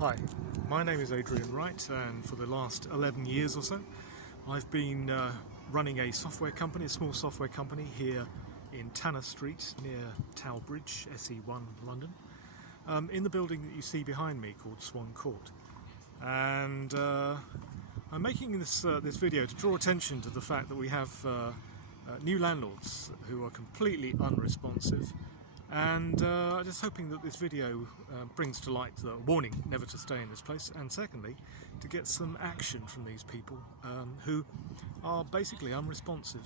Hi, my name is Adrian Wright, and for the last 11 years or so I've been running a software company, a small software company here in Tanner Street near Tower Bridge, SE1 London, in the building that you see behind me called Swan Court. And I'm making this video to draw attention to the fact that we have new landlords who are completely unresponsive, and I'm just hoping that this video brings to light the warning never to stay in this place, and secondly to get some action from these people who are basically unresponsive,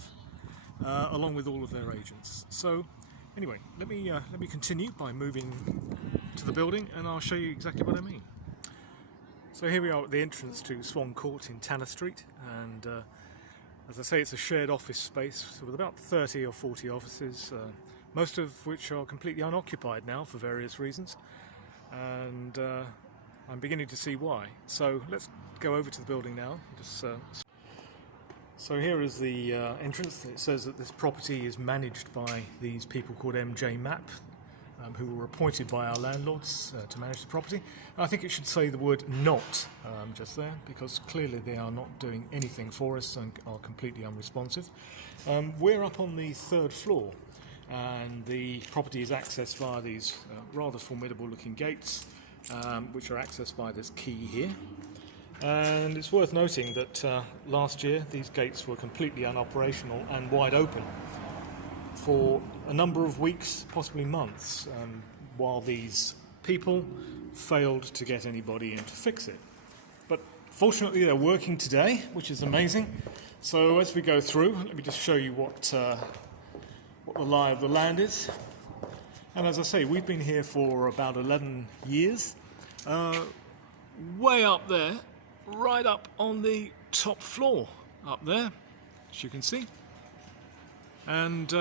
along with all of their agents. So anyway, let me continue by moving to the building and I'll show you exactly what I mean. So here we are at the entrance to Swan Court in Tanner Street, and as I say, it's a shared office space with about 30 or 40 offices, most of which are completely unoccupied now for various reasons, and I'm beginning to see why. So let's go over to the building now. So here is the entrance. It says that this property is managed by these people called MJ Map, who were appointed by our landlords to manage the property. I think it should say the word "not" just there, because clearly they are not doing anything for us and are completely unresponsive. We're up on the third floor, and the property is accessed via these rather formidable looking gates, which are accessed by this key here. And it's worth noting that last year these gates were completely unoperational and wide open for a number of weeks, possibly months, while these people failed to get anybody in to fix it. But fortunately they're working today, which is amazing. So as we go through, let me just show you what the lie of the land is. And as I say, we've been here for about 11 years, way up there, right up on the top floor up there, as you can see. And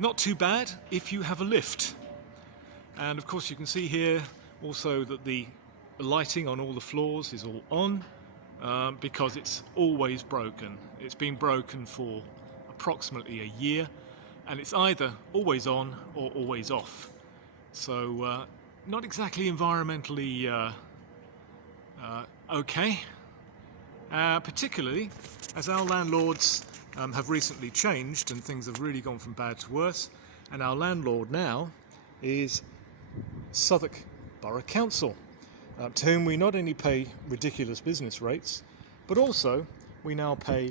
not too bad if you have a lift. And of course you can see here also that the lighting on all the floors is all on, because it's always broken. It's been broken for approximately a year, and it's either always on or always off. So not exactly environmentally okay, particularly as our landlords have recently changed and things have really gone from bad to worse, and our landlord now is Southwark Borough Council, to whom we not only pay ridiculous business rates, but also we now pay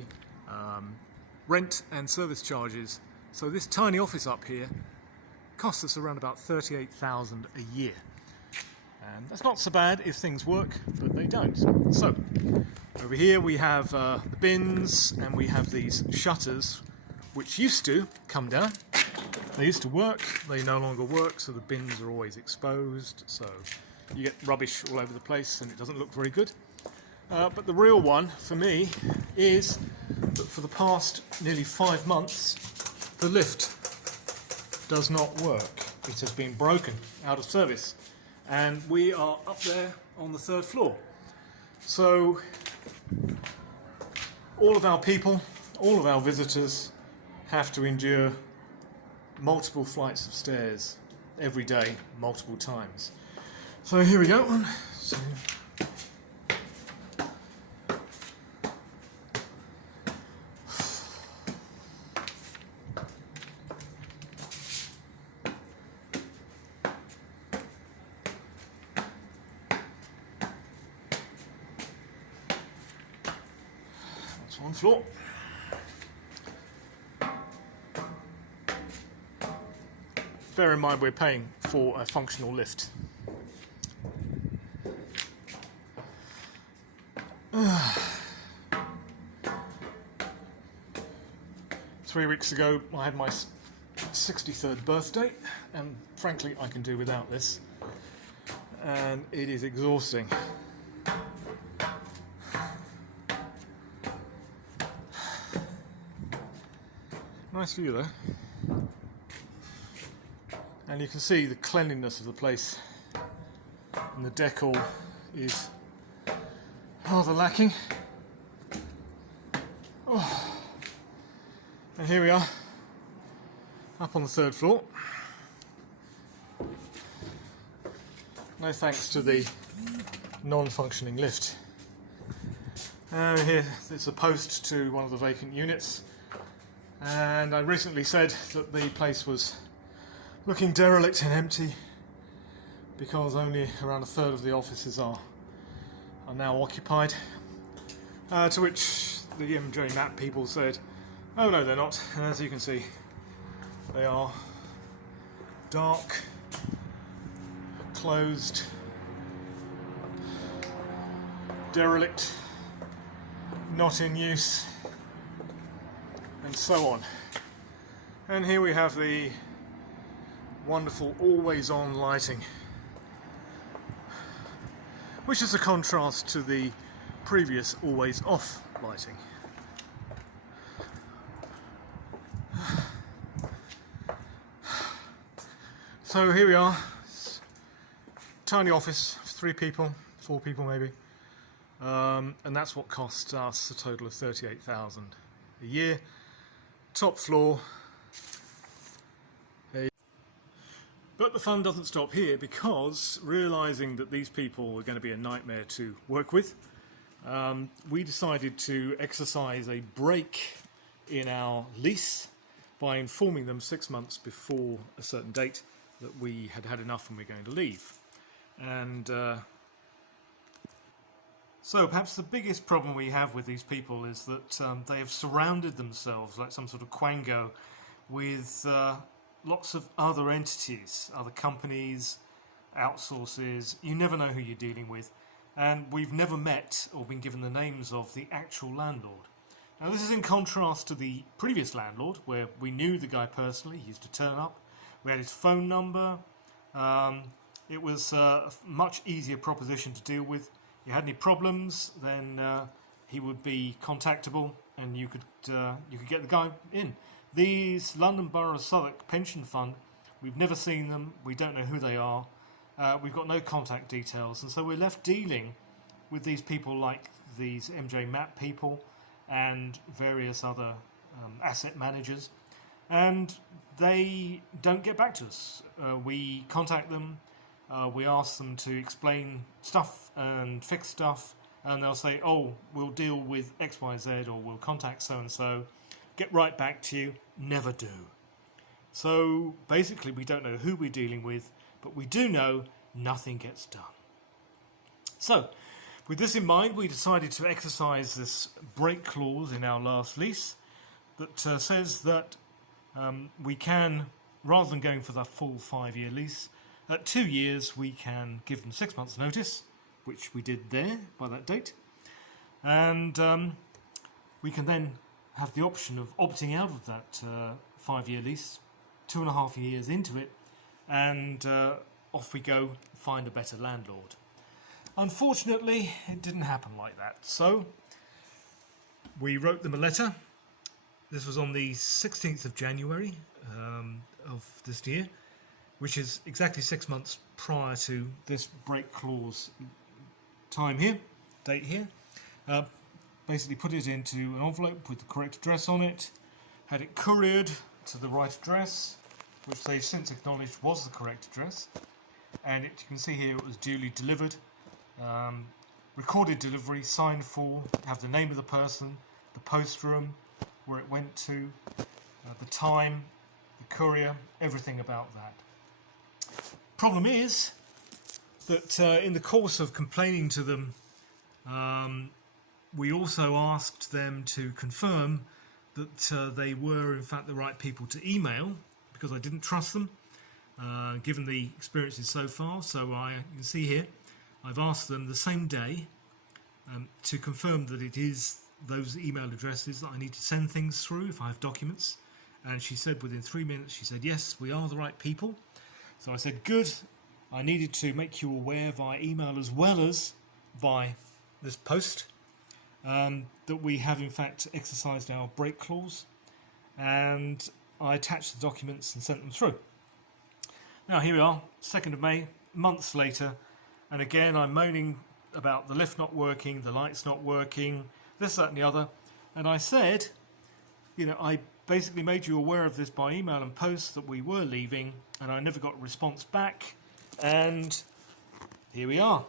rent and service charges. So this tiny office up here costs us around about £38,000 a year. And that's not so bad if things work, but they don't. So over here we have the bins, and we have these shutters which used to come down. They used to work, they no longer work, so the bins are always exposed, so you get rubbish all over the place and it doesn't look very good. But the real one for me is that for the past nearly 5 months the lift does not work. It has been broken, out of service, and we are up there on the third floor. So all of our people, all of our visitors have to endure multiple flights of stairs every day, multiple times. So here we go. That's one floor. Bear in mind we're paying for a functional lift. 3 weeks ago I had my 63rd birthday, and frankly I can do without this, and it is exhausting. Nice view though. And you can see the cleanliness of the place, and the decor is rather lacking. Oh. And here we are, up on the third floor. no thanks to the non-functioning lift. Here there's a post to one of the vacant units, and I recently said that the place was looking derelict and empty because only around a third of the offices are now occupied, to which the MJ Map people said, oh no they're not, and as you can see they are dark, closed, derelict, not in use, and so on. And here we have the wonderful always on lighting, which is a contrast to the previous always off lighting. So here we are, tiny office, 3 people, 4 people maybe, and that's what cost us a total of $38,000 a year. Top floor. But the fun doesn't stop here, because realising that these people were going to be a nightmare to work with, we decided to exercise a break in our lease by informing them 6 months before a certain date that we had had enough and we're going to leave. And so perhaps the biggest problem we have with these people is that they have surrounded themselves like some sort of quango with lots of other entities, other companies, outsources. You never know who you're dealing with, and we've never met or been given the names of the actual landlord. Now this is in contrast to the previous landlord, where we knew the guy personally. He used to turn up, we had his phone number. It was a much easier proposition to deal with. If you had any problems, then he would be contactable, and you could get the guy in. These London Borough Southwark Pension Fund, we've never seen them, we don't know who they are, we've got no contact details, and so we're left dealing with these people like these MJ Map people and various other asset managers, and they don't get back to us. We contact them, we ask them to explain stuff and fix stuff, and they'll say, oh, we'll deal with XYZ, or we'll contact so-and-so, get right back to you. Never do. So basically we don't know who we're dealing with, but we do know nothing gets done. So with this in mind, we decided to exercise this break clause in our last lease that says that we can, rather than going for the full 5-year lease, at 2 years we can give them 6 months notice, which we did there by that date, and we can then have the option of opting out of that 5-year lease 2.5 years into it, and off we go, find a better landlord. Unfortunately, it didn't happen like that, so we wrote them a letter. This was on the 16th of January of this year, which is exactly 6 months prior to this break clause time here, date here. Basically put it into an envelope with the correct address on it, had it couriered to the right address, which they've since acknowledged was the correct address, and you can see here it was duly delivered, recorded delivery, signed for, have the name of the person, the post room, where it went to, the time, the courier, everything about that. Problem is that in the course of complaining to them, we also asked them to confirm that they were in fact the right people to email, because I didn't trust them, given the experiences so far. So you can see here, I've asked them the same day to confirm that it is those email addresses that I need to send things through if I have documents. And she said within 3 minutes, she said, yes, we are the right people. So I said, good. I needed to make you aware via email as well as by this post that we have in fact exercised our break clause, and I attached the documents and sent them through. Now here we are, 2nd of May, months later, and again I'm moaning about the lift not working, the lights not working, this, that and the other, and I said, you know, I basically made you aware of this by email and post that we were leaving, and I never got a response back, and here we are.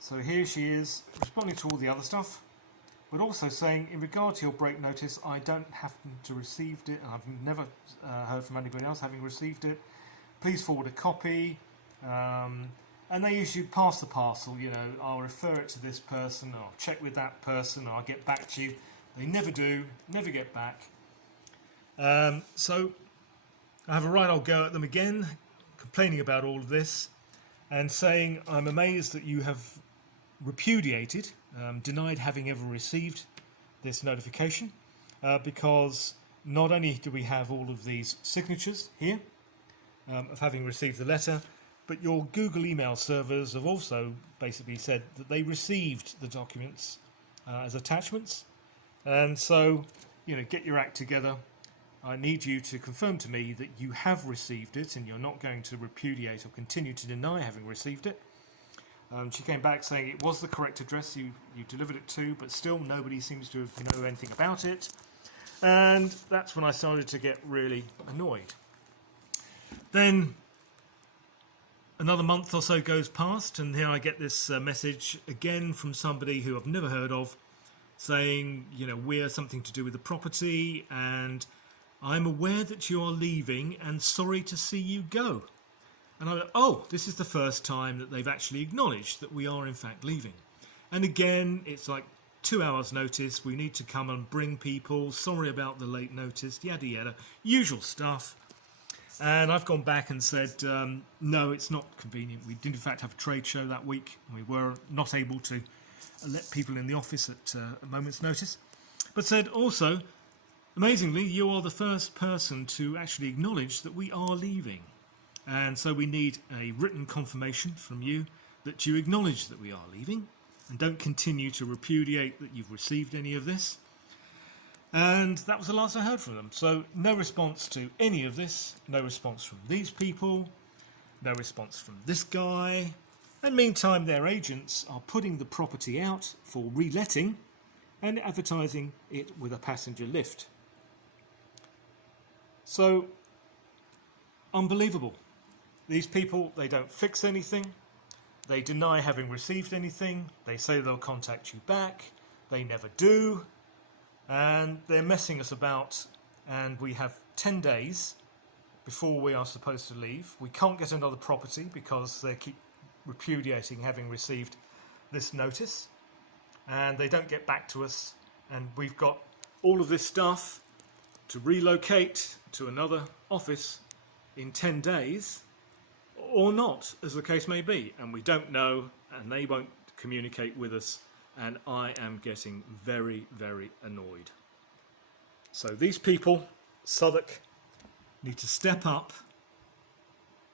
So here she is responding to all the other stuff, but also saying, in regard to your break notice, I don't happen to received it, and I've never heard from anybody else having received it. Please forward a copy. And they usually pass the parcel, you know, I'll refer it to this person, or I'll check with that person, or I'll get back to you. They never do, never get back. So I have a right old go at them again, complaining about all of this, and saying I'm amazed that you have repudiated, denied having ever received this notification, because not only do we have all of these signatures here of having received the letter, but your Google email servers have also basically said that they received the documents as attachments. And so, you know, get your act together. I need you to confirm to me that you have received it and you're not going to repudiate or continue to deny having received it. She came back saying it was the correct address you delivered it to, but still nobody seems to have known anything about it. And that's when I started to get really annoyed. Then another month or so goes past, and here I get this message again from somebody who I've never heard of, saying, you know, we're something to do with the property, and I'm aware that you are leaving, and sorry to see you go. And I went, oh, this is the first time that they've actually acknowledged that we are in fact leaving. And again, it's like 2 hours notice, we need to come and bring people, sorry about the late notice, yada yada, usual stuff. And I've gone back and said, no, it's not convenient. We did in fact have a trade show that week, and we were not able to let people in the office at a moment's notice. But said also, amazingly, you are the first person to actually acknowledge that we are leaving. And so we need a written confirmation from you that you acknowledge that we are leaving, and don't continue to repudiate that you've received any of this. And that was the last I heard from them. So no response to any of this, no response from these people, no response from this guy. And meantime, their agents are putting the property out for reletting and advertising it with a passenger lift. So, unbelievable. These people, they don't fix anything. They deny having received anything. They say they'll contact you back. They never do. And they're messing us about, and we have 10 days before we are supposed to leave. We can't get another property because they keep repudiating having received this notice, and they don't get back to us, and we've got all of this stuff to relocate to another office in 10 days, or not, as the case may be, and we don't know, and they won't communicate with us. And I am getting very, very annoyed. So these people, Southwark, need to step up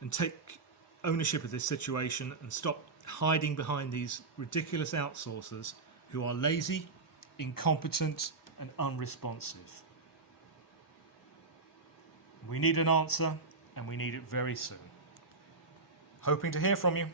and take ownership of this situation and stop hiding behind these ridiculous outsourcers who are lazy, incompetent and unresponsive. We need an answer, and we need it very soon. Hoping to hear from you.